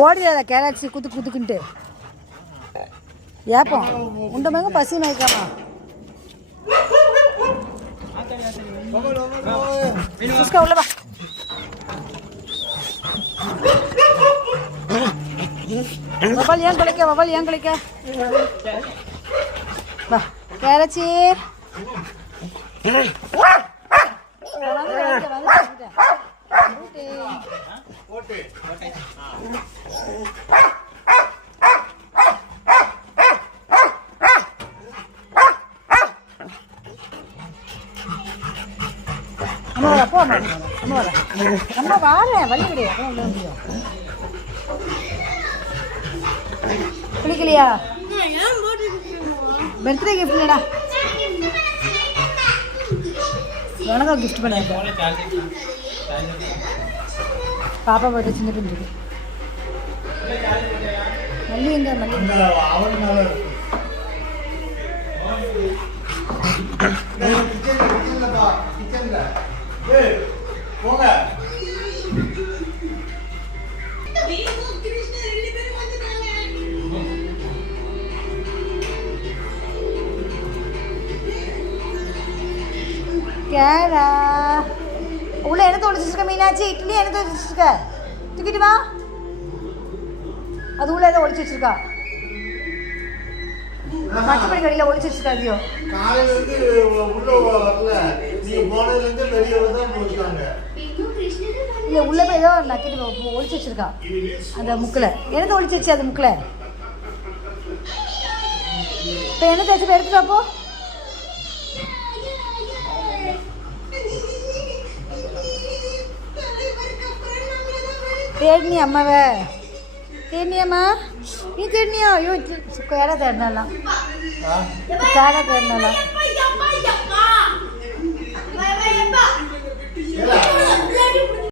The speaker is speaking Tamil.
ஓடிடாத கேலாக்ஸி குத்து குத்துக்குன்ட்டு. ஏப்போம் உண்ட மேங்க பசி மயக்காமா. சுஸ்கா உள்ள வா. வவால் ஏன் குலைக்க வவால் ஏன் குலைக்க வா கேரச்சி அம்மா வர போ அம்மா அம்மா வர வழி கிடையாது குளிக்கலையா பர்த்டே கிஃப்ட் இல்லடா உனக்கு கிஃப்ட் பண்ணிருக்கேன் பாப்பா பர்த்டே சின்ன பின் மல்லி எங்க மல்லி கேரா. உள்ள என்ன தொலைச்சிருக்க மீனாட்சி? இட்லி என்ன தொலைச்சிருக்க தூக்கிட்டு வா. அது உள்ள ஏதோ ஒளிச்சு வச்சிருக்கா. பச்சைப்படி கடையில் ஒளிச்சு வச்சிருக்கா அதையோ முடிச்சாங்க இல்லை உள்ள போய் ஏதோ நக்கிட்டு ஒளிச்சு வச்சிருக்கா. அந்த முக்கில். என்னது ஒளிச்சு வச்சு அது முக்கில்? இப்போ என்ன தேய்ச்சி போய் எடுத்துட்டு அப்போ தேடினி அம்மாவை. தேடினியம்மா நீ தேடினியா? ஐயோ யாரா தேடினாலாம். யாரா தேடினாலாம்.